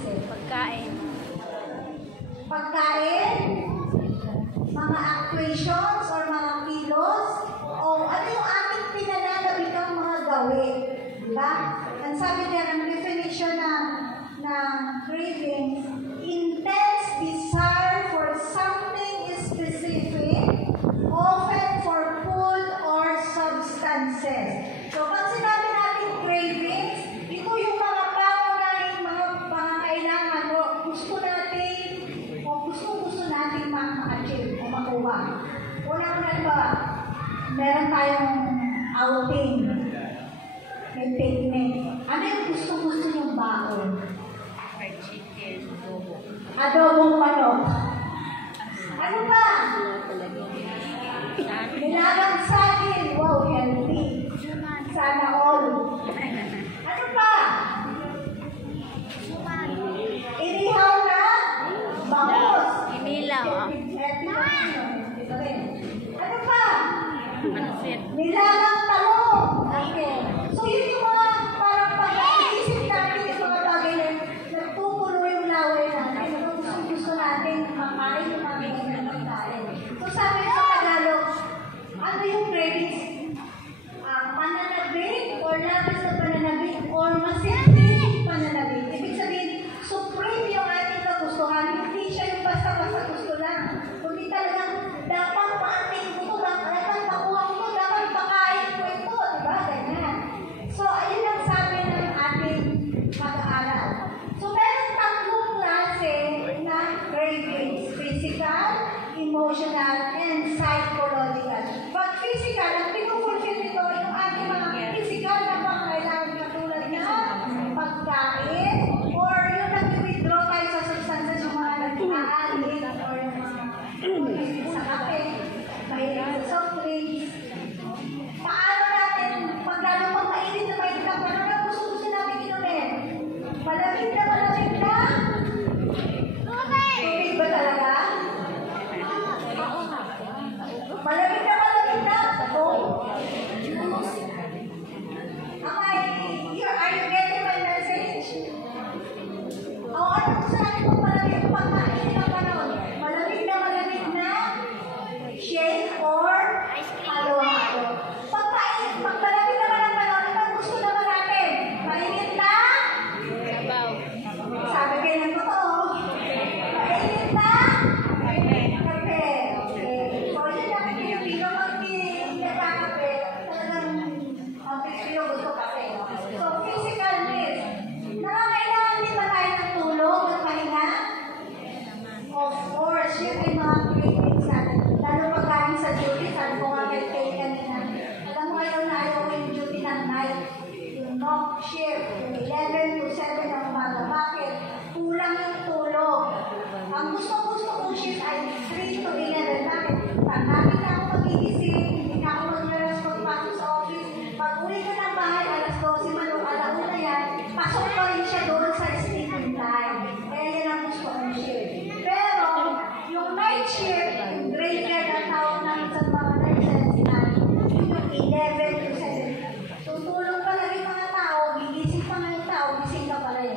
Pagkain. Pagkain, mga actuations or mga kilos, o ano yung ating pinananabikang mga gawin. Diba? Ang sabi niya, ang definition ng cravings, intense desire for something specific, often for food or substances. So, pag sinabi natin cravings, ito yung mga pangunahing mga pangangailangan o gusto natin ma-achieve o makuha. Unang-una ba, meron tayong outing. May picnic. Ano yung gusto yung baon? Fried chicken, adobo. Adobong manok. Ano ba? Nilagang saging. Wow, healthy. Sana all. Ano pa? Inihaw na bangus. Inilaw. Ano pa? Pansit. Nilagang talong. Okay. So yun yung mga parang pag-iisip natin yung mga bagay na nagpupuno yung laway natin. Gusto natin makain yung mga ganyan na pagkain. So sabi sa Tagalog, ano yung cravings? Pananabik or labis na pananabik or masimpleng pananabik. Ibig sabihin, supreme yung ating kagustuhan. Hindi siya yung basta-basta gusto lang. Kundi talagang dapat maating ko ito, dapat makuha ko ito, dapat makain ko ito. Diba? Ganyan. So, ayun ang sabi ng ating mag-aaral. So, meron tatlong klase na cravings. Physical, emotional, and psychological. Pag physical, ang pinufulfill nito yung ating mga physical na pangailangan katulad na pagkain or yung nag-withdraw tayo sa substances yung mga nag-aalit or yung mga sa kape, mahilig sa soft drinks. Paano natin, pag lalo pang mainit na mainit ang panahon, gusto natin inumin? Malamig na tubig ba talaga? Malamig na. Oh. Are you getting my message? Ano gusto natin kung malamig pang mainit ang panahon? Malamig na shake or halo-halo. Pag malamig naman ang panahon, ang gusto naman natin? Mainit na? Sabi kayo ng totoo. Mainit na? Kape. Okay. So, yun lang ang Pilipino. Nagkakape, talagang ang Pilipino gusto kape. So, physical needs. Nakakailangan din ba tayo ng tulog at pahinga? Of course, yun ay mga cravings natin. Lalo pag galing sa duty, sabi ko nga kay Kay kanina. Alam mo ngayon na ayaw ko yung duty ng night. Yung knock shift, yung 11 to 7 ng umaga. Bakit? Kulang yung tulog. Ang gusto kong shift ay 3 to 11. Bakit? Pag namin na ako magigising, hindi na ako mag-reras pagpasok sa office. Pag uwi ko ng bahay, alas 12 man o alauna yan, pasok pa rin siya doon sa sleeping time. Kaya yan ang gusto kong shift. Pero, yung night shift, yung graveyard ang tawag namin sa mga nurses, yung 11 to 7. Tutulong pa lang yung mga tao, gigising pa nga yung tao, gising ka pa rin.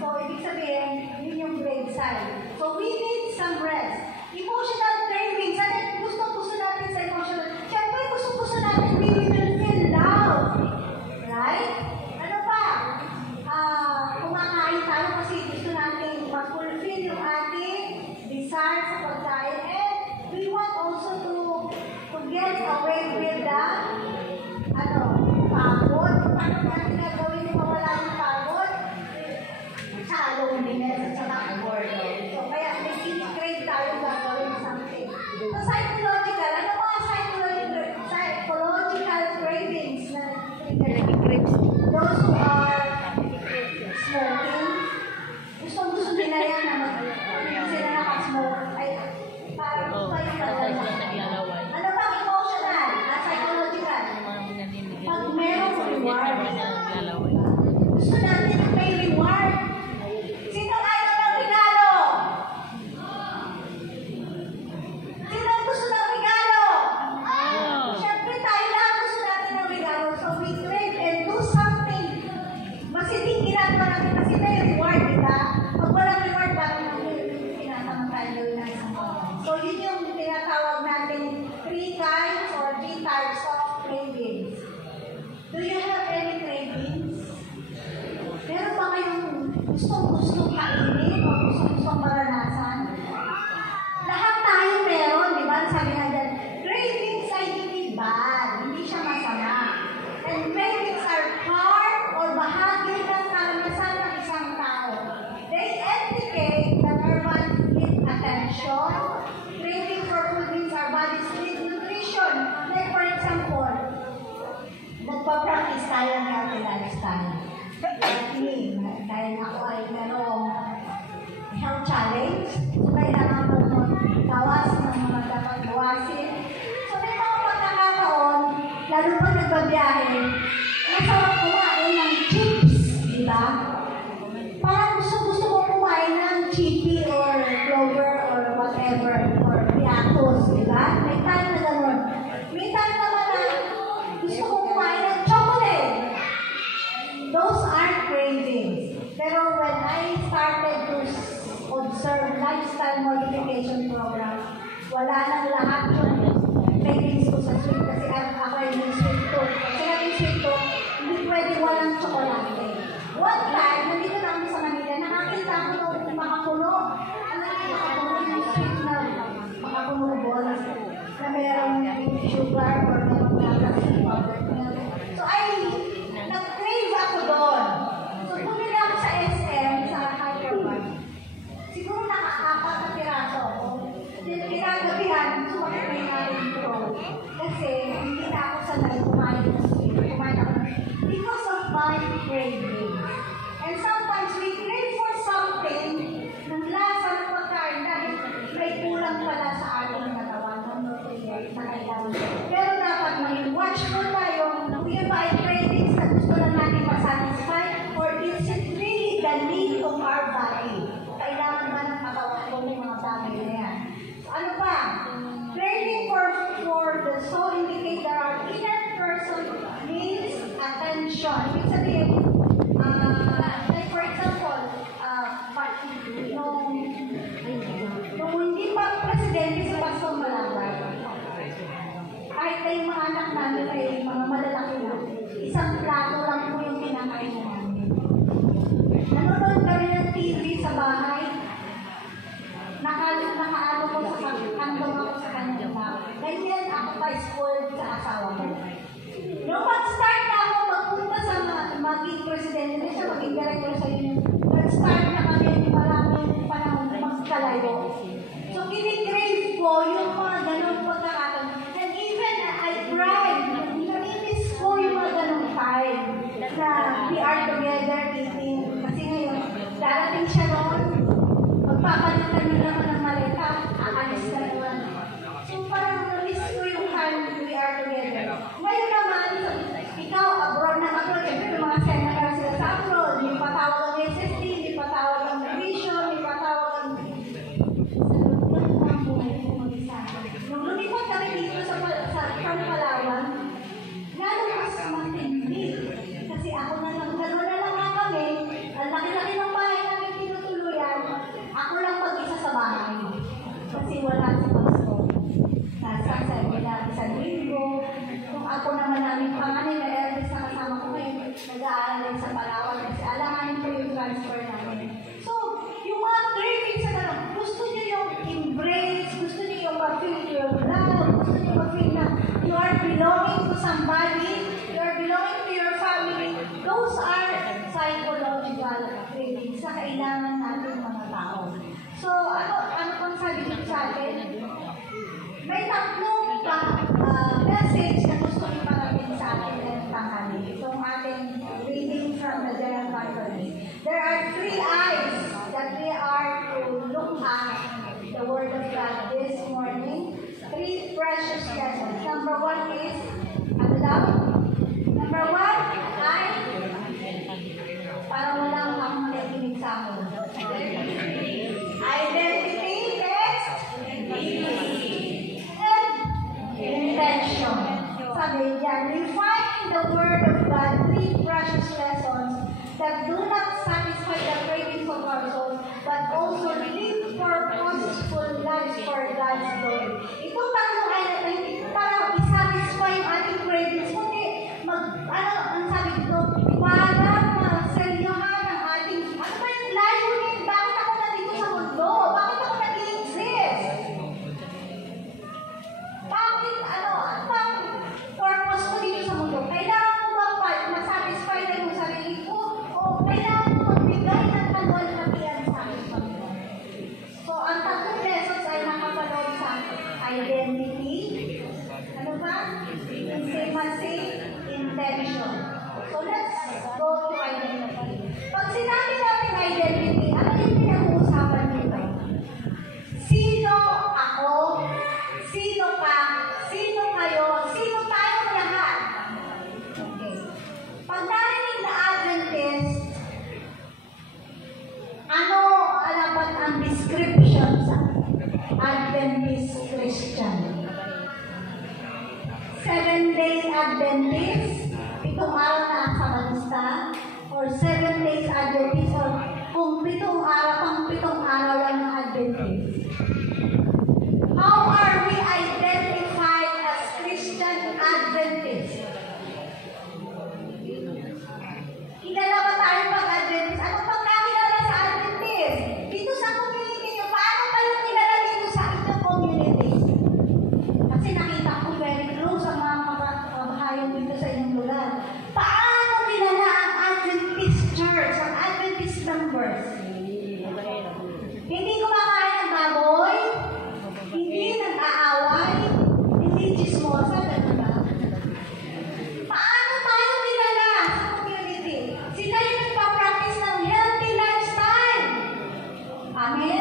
So, ibig sabihin, yun yung graveside. So, we need some rest. Emotional cravings, ano gusto natin sa emotional? Siyempre, gusto natin, we will feel love. Right? Ano pa? Kumakain tayo kasi gusto natin mag-fulfill yung ating desire sa pagkain. And we want also to get away with the pagod. Paano natin gagawin yung mawala yung pagod? Loneliness at saka boredom. So, challenge. So, kailangan mo bawasin ng mga dapat bawasin. So, may mga pagkakataon, lalo pag nagbabiyahe, masarap kumain ng chips, di ba? Parang gusto mo kumain ng chippy or clover or whatever, or piatos, di ba? May time na gano'n. May time naman na gusto mo kumain ng chocolate. Those aren't cravings. Pero when I started to observe lifestyle modification program, wala nang lahat yung cravings ko sa sweet kasi ako yung sweet tooth. Kasi yung sweet tooth, hindi pwede walang tsokolate. One time, nandito na ako sa Manila, nakakita ko ng makapuno. Makapuno yung sweet na makapuno balls na merong sugar or merong galaxy powder. So, nag-crave ako doon. So, bumili ako sa SM, sa Hypermart. Siguro nakaapat na piraso ako. Pinagabihan, sumakit na yung aking throat. Kasi, hindi na ako sanay kumain ng sweet. Kumain ako because of my craving. And sometimes we crave for something ng lasa ng pagkain dahil may kulang pala sa ating katawan ng nutrients na kailangan. Pero dapat maging watchful tayo kung yun ba ay cravings na gusto na natin masatisfy or is it really the need of our body? Kailangan ba ng katawan ko ng mga bagay na yan? So, ano pa? Craving for the soul indicate that our inner person needs attention. Ibig sabihin, like for example, nung hindi pa presidente si Pastor Malabay, kahit na yung mga anak namin ay mga malalaki na, isang plato lang po yung kinakain namin. Nanonood kami ng TV sa bahay, nakaano ko sa handong ako sa kanyang bahay. Ganyan ako pa-spoiled sa asawa ko. Nung mag-start na ako magpunta sa maging presidente na siya, maging director sa inyo, nag-start na kami maraming panahon magkalayo. So, kinikrave ko yung mga ganong pagkakataon. And even I cried, naminis ko yung mga ganong time na we are together eating. Kasi ngayon, darating siya noon, magpapalitan nyo naman ng maleta, aalis na naman. So, parang namiss ko yung time we are together. Ngayon naman, ikaw, abroad na abroad, siyempre yung mga senator sila sa abroad, may patawag ang SSD, may patawag ang division, may patawag ang nung lumipat kami dito sa Palawan, lalo mas matindi. Kasi ako na lang, gano'n na lang nga kami, ang laki-laki ng bahay namin tinutuluyan, ako lang mag-isa sa bahay. Kasi wala si Pasko. Nasa sa linggo. Kung ako naman namin panganay na eldest na kasama ko ngayon, nag-aaral din sa Palawan kasi alanganin ko yung transfer namin. So, yung mga cravings sa tanong, gusto niyo yung embrace, gusto niyo yung ma-feel your love, gusto niyo ma-feel na you are belonging to somebody, you are belonging to your family. Those are psychological cravings na kailangan natin mga tao. So, ano pang sabi dito sa atin? May tatlong message na gusto iparating sa atin ng tanghali. Itong ating reading from the General Conference. There are 3 eyes that we are to look at the Word of God this morning. 3 precious lessons. Number 1 is, ano daw? Number 1, parang walang akong nakikinig sa akin. Identity, text, intention. Sabi diyan, we find in the Word of God 3 precious lessons that do not satisfy the cravings of our souls, but also live purposeful lives for God's glory. Itong tatlong ay hindi para i-satisfy yung ating cravings, kundi ang sabi dito, para seryohan ang ating, ano ba yung layunin? Bakit ako nandito sa mundo? Bakit ako nag-i-exist? Bakit, pang purpose ko dito sa mundo? Kailangan ko ba masatisfy na yung sarili ko? O kailangan ang description sa Adventist Christian. 7-day Adventist, 7 araw na ang Sabatista, or 7 days Adventist, or kung 7 araw, pang 7 araw lang ng Adventist. How are we identified as Christian Adventists? Kilala ba tayo pag-Adventist? Ano pang nakilala sa Adventist? Dito sa community nyo, paano kayo kilala dito sa inyong community? Kasi nakita ko very close sa mga kabahayan dito sa inyong lugar. Paano kilala ang Adventist Church, ang Adventist members? Hindi kumakain ng baboy, hindi nag-aaway, hindi chismosa, gano'n ba? Paano tayo kilala sa community? Sila yung nagpa-practice ng healthy lifestyle. Amen?